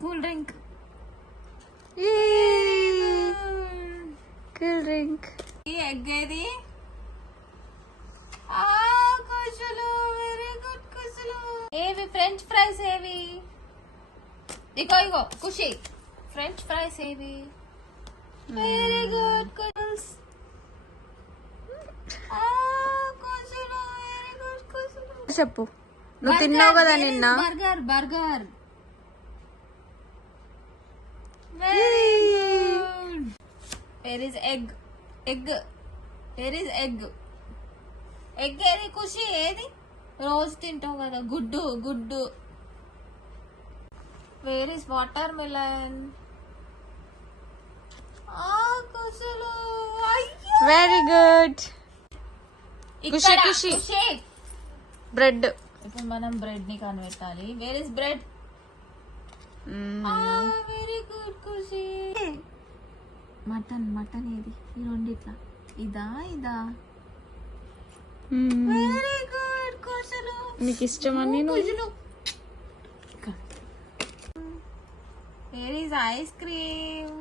Cool drink. Cool drink. ఈ egg ఏది? కుషులు, వెరీ గుడ్ కుషులు. ఏవి ఫ్రెంచ్ ఫ్రైస్ ఏవి? ఇగో ఇగో ఖుషి, ఫ్రెంచ్ ఫ్రైస్ ఏవి? వెరీ గుడ్ కుషుల్స్. కుషులు, వెరీ గుడ్ కుషులు. చెప్పు, నువ్వు తిన్నావు కదా నిన్న. Burger burger. Very good. Where is egg? Egg where is egg? Egg ఏది ఖుషి? ఏది రోజు తింటావు కదా? గుడ్డు గుడ్డు. Where is watermelon? కుషులు. Very good. Khushi Khushi. Bread. ఇప్పుడు మనం బ్రెడ్ ని కనిపెట్టాలి. Where is bread? Very good Khushi. Mutton mutton ఏది? ఈ రెండిట్లా ఇదా ఇదా? వెరీ గుడ్ కుషులు. నీకు ఇష్టమని కుషులు. Where is ice cream?